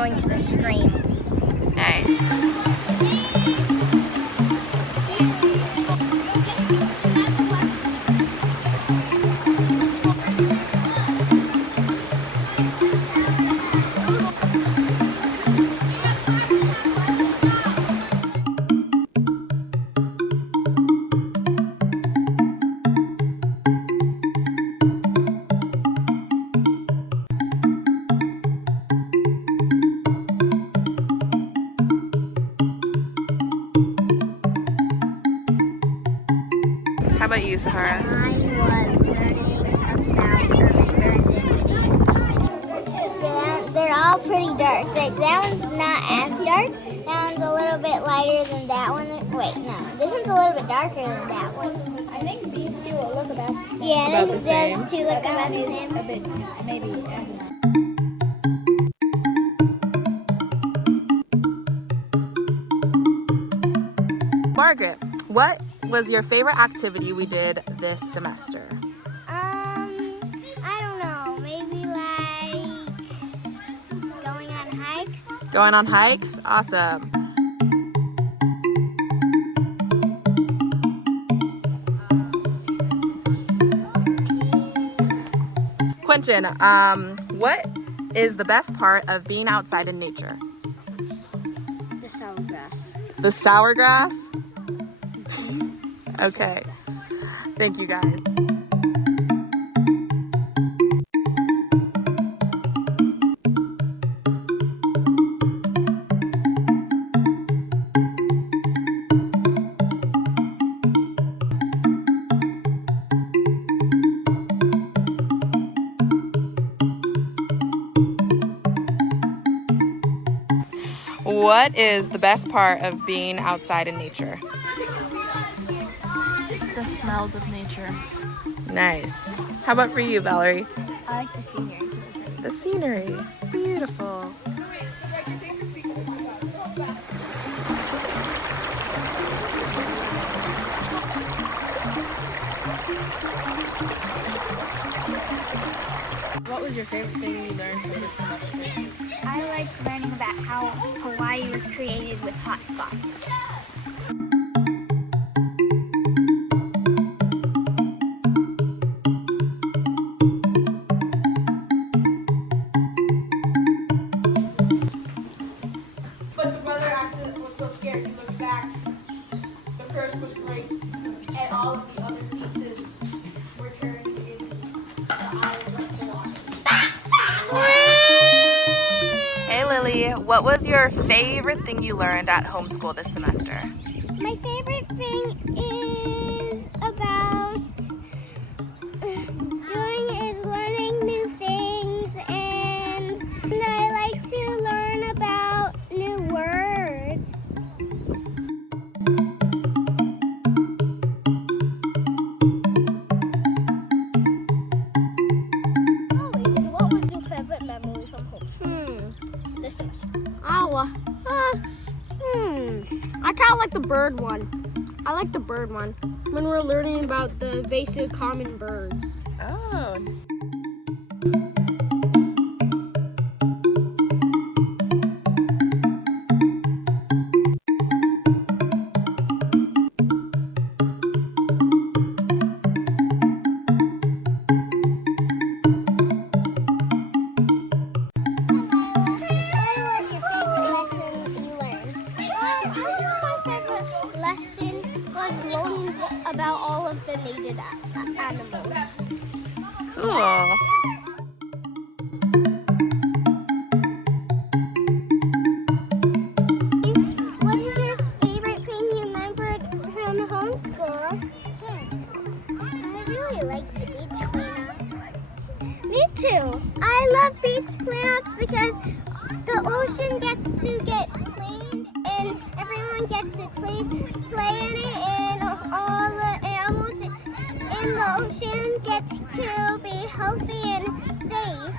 going to the screen. Okay. How about you, Sahara? I was learning about urban birds and they're all pretty dark. Like that one's not as dark. That one's a little bit lighter than that one. Wait, no. This one's a little bit darker than that one. I think these two will look about the same. Yeah, About I the think same. those two look about the same. A bit, maybe. Margaret, what was your favorite activity we did this semester? I don't know. Maybe like going on hikes. Going on hikes? Awesome. Quentin, what is the best part of being outside in nature? The sour grass. The sour grass? Okay. Thank you, guys. What is the best part of being outside in nature? The smells of nature. Nice. How about for you, Valerie? I like the scenery. The scenery. Beautiful. What was your favorite thing you learned from this semester? I liked learning about how Hawaii was created with hot spots. But the brother accident was so scared he looked back. The curse was played, and all of the other pieces were turned in the eyes of the water. Hey, Lily. What was your favorite thing you learned at homeschool this semester? My favorite thing is about learning new things, and I like to learn about new words. What was your favorite memory from home? This semester. I kind of like the bird one. I like the bird one. When we're learning about the invasive common birds. Oh. About all of the native animals. Cool. What is your favorite thing you remembered from homeschool? I really like the beach cleanup. Me too. I love beach cleanups because the ocean gets to get cleaned and everyone gets to play in it, and all the animals in the ocean gets to be healthy and safe.